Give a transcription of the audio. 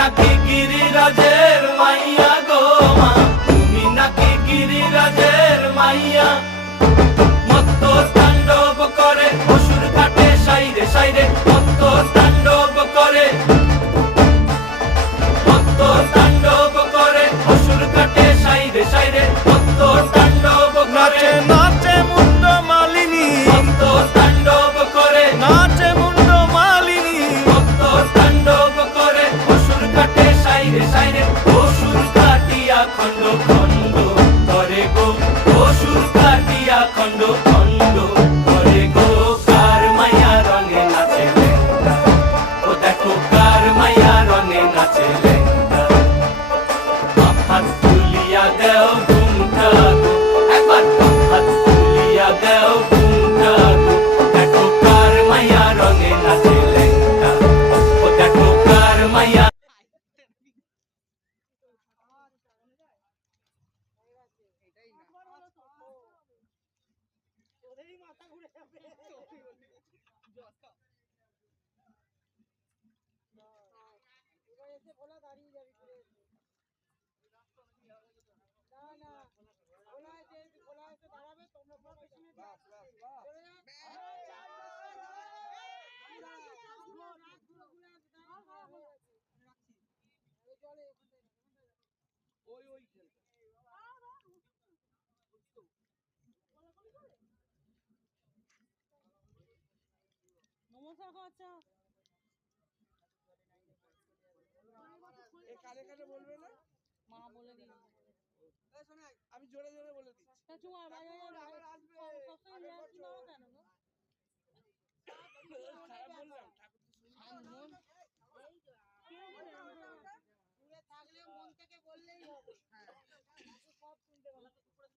নাকি গিরিরাজের মাইয়া গো মা, তুমি নাকি গিরিরাজের মাইয়া। মত্ত তাণ্ডব করে অসুর কাটে সাইরে সাইরে, মত্ত তাণ্ডব করে, মত্ত তাণ্ডব করে অসুর কাটে সাইরে সাইরে, মত্ত তাণ্ডব করে। নাচে মুন্ড মালিনী, মত্ত তাণ্ডব করে, নাচে মুন্ড মালিনী, মত্ত তাণ্ডব করে অসুর কাটে সাইরে সাইরে, অসুর কাটিয়া খণ্ড খণ্ড করে গো, অসুর কাটিয়া খণ্ড খণ্ড করে গো। কার মায়া রঙে নাচে লেঙ্গা, ও দেখো কার মায়া রঙে নাচে লেঙ্গা। হাত তুলিয়া দেও ঘুমটা গো, একবার হাত তুলিয়া দেও ঘুমটা গো, দেখো কার মায়া রঙে নাচে লেঙ্গা, ও দেখো কার মায়া। নমস্কার আচ্ছা কানে কানে বলবে না, মা বলে দিই আমি জোরে জোরে বলে দিচ্ছি। আবার আসবে কেন গো খারাপ বললাম, ঠাকুর তো থাকলে মন থেকে বললেই হবে।